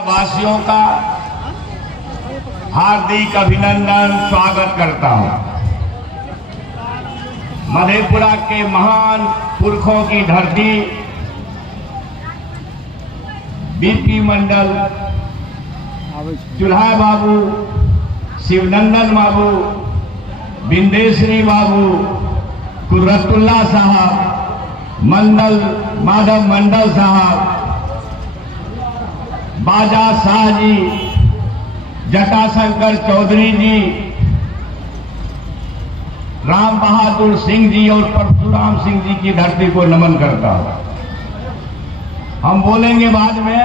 वासियों का हार्दिक अभिनंदन स्वागत करता हूं। मधेपुरा के महान पुरखों की धरती बीपी मंडल, चुल्हा बाबू, शिवनंदन बाबू, बिंदेश्वरी बाबू, कुर्रतुल्ला साहब, मंडल माधव मंडल साहब, बाजा शाह जी, जटाशंकर चौधरी जी, राम बहादुर सिंह जी और परशुराम सिंह जी की धरती को नमन करता हूं। हम बोलेंगे बाद में,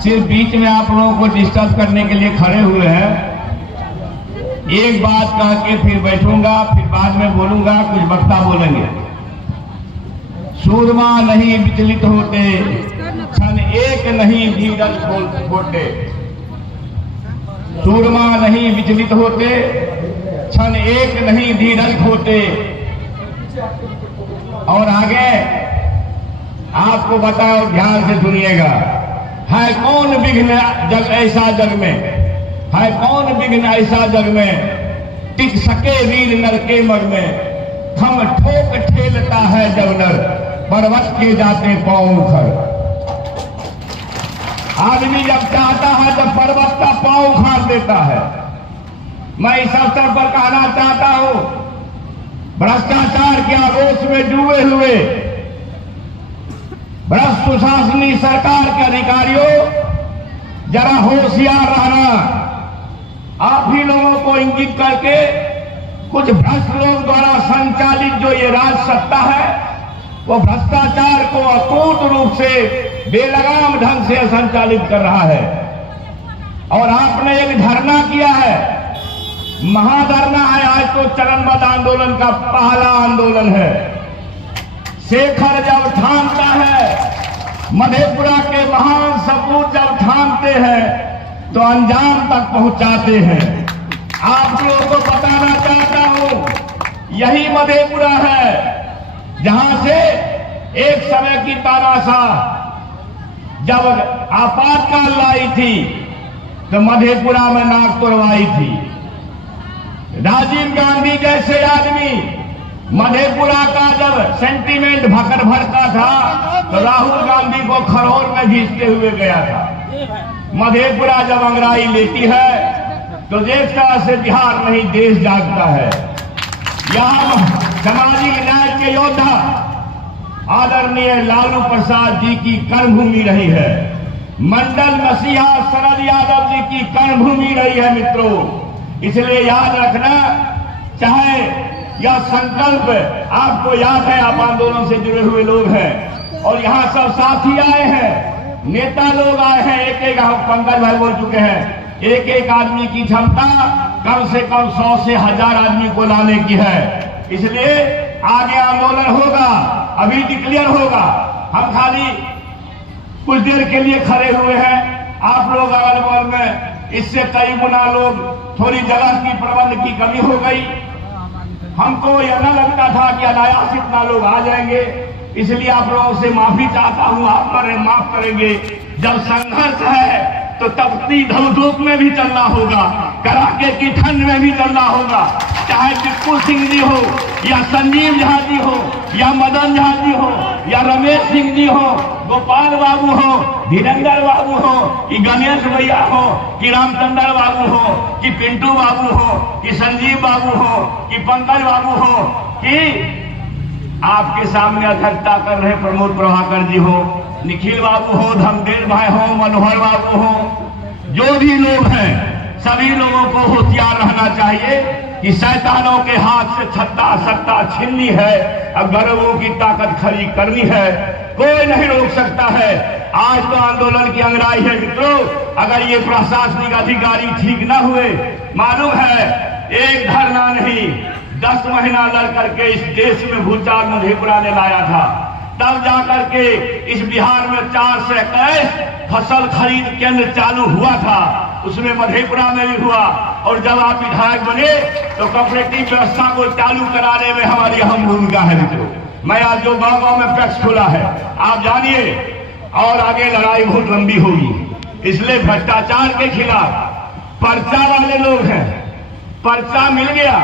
सिर्फ बीच में आप लोगों को डिस्टर्ब करने के लिए खड़े हुए हैं। एक बात कह के फिर बैठूंगा, फिर बाद में बोलूंगा, कुछ वक्ता बोलेंगे। सूरमा नहीं विचलित होते, क्षण एक नहीं धीरज खोटे। सूरमा नहीं विचलित होते, क्षण एक नहीं धीरज खोटे। और आगे आपको बताओ, ध्यान से सुनिएगा। है कौन विघ्न जग ऐसा जग में, है कौन विघ्न ऐसा जग में, टिक सके वीर नर के मग में। हम ठोक ठेलता है जब नर, पर्वत के जाते पांव उखड़। आदमी जब चाहता है तो पर्वत का पांव उखाड़ देता है। मैं इस अवसर पर कहना चाहता हूं, भ्रष्टाचार के आरोप में डूबे हुए भ्रष्ट सुशासनी सरकार के अधिकारियों, जरा होशियार रहना। आप ही लोगों को इंगित करके कुछ भ्रष्ट लोग द्वारा संचालित जो ये राज सत्ता है, वो भ्रष्टाचार को अकूट रूप से बेलगाम ढंग से संचालित कर रहा है। और आपने एक धरना किया है, महाधरना है। आज तो चरणबद्ध आंदोलन का पहला आंदोलन है। शेखर जब थामता है, मधेपुरा के महान सपूत जब थामते हैं तो अंजाम तक पहुंचाते हैं। आप लोगों को बताना चाहता हूं, यही मधेपुरा है जहां से एक समय की तानाशाह जब आपातकाल लाई थी तो मधेपुरा में नाक तोड़वाई थी। राजीव गांधी जैसे आदमी मधेपुरा का जब सेंटीमेंट भकर भरता था तो राहुल गांधी को खरौर में घींचते हुए गया था। मधेपुरा जब अंगड़ाई लेती है तो जिस तरह से बिहार नहीं देश जागता है। यहां सामाजिक न्याय के योद्धा आदरणीय लालू प्रसाद जी की कर्मभूमि रही है। मंडल मसीहा शरद यादव जी की कर्मभूमि रही है मित्रों। इसलिए याद रखना, चाहे यह संकल्प आपको याद है, आप आंदोलन से जुड़े हुए लोग हैं और यहाँ सब साथी आए हैं, नेता लोग आए हैं। एक एक पंकज भाई बोल चुके हैं, एक एक आदमी की क्षमता कम से कम 100 से 1000 आदमी को लाने की है। इसलिए आगे आंदोलन होगा, अभी डिक्लेयर होगा। हम खाली कुछ देर के लिए खड़े हुए हैं। आप लोग अगल बगल में, इससे कई गुना लोग, थोड़ी जगह की प्रबंध की कमी हो गई। हमको यह न लगता था कि अनायास इतना लोग आ जाएंगे, इसलिए आप लोगों से माफी चाहता हूं। आप माफ करेंगे। जब संघर्ष है तो तपती धूप में भी चलना होगा, कड़ाके की ठंड में भी चलना होगा। चाहे टिप्पू सिंह जी हो, या संजीव झा जी हो, या मदन झा जी हो, या रमेश सिंह जी हो, गोपाल बाबू हो, धीरेन्द्र बाबू हो, कि गणेश भैया हो, कि रामचंद्र बाबू हो, कि पिंटू बाबू हो, कि संजीव बाबू हो, कि पंकज बाबू हो, कि आपके सामने अध्यक्षता कर रहे प्रमोद प्रभाकर जी हो, निखिल बाबू हो, धमदेव भाई हो, मनोहर बाबू हो, जो भी लोग हैं, सभी लोगों को होशियार रहना चाहिए कि शैतानों के हाथ से सत्ता छीननी है। अब गरीबों की ताकत खड़ी करनी है, कोई नहीं रोक सकता है। आज तो आंदोलन की अंगड़ाई है मित्रों। अगर ये प्रशासनिक अधिकारी ठीक न हुए, मालूम है एक धरना नहीं 10 महीना लड़ करके इस देश में भूचाल मधेपुरा ने लाया था। तब जाकर के इस बिहार में 4 से 21 फसल खरीद केंद्र चालू हुआ था, उसमें मधेपुरा में भी हुआ। और जब आप विधायक बने तो कोऑपरेटिव व्यवस्था को चालू कराने में हमारी अहम भूमिका है मित्रों। मैं आज जो गांव-गांव में पैक्स खोला है, आप जानिए, और आगे लड़ाई बहुत लंबी होगी। इसलिए भ्रष्टाचार के खिलाफ पर्चा वाले लोग हैं, पर्चा मिल गया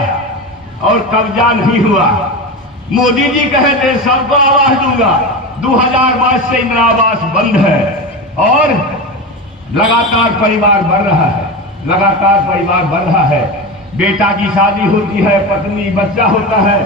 और कब्जा नहीं हुआ। मोदी जी कहे थे सबको आवास दूंगा, 2022 से इंदिरा आवास बंद है और लगातार परिवार बढ़ रहा है, लगातार परिवार बढ़ रहा है। बेटा की शादी होती है, पत्नी बच्चा होता है,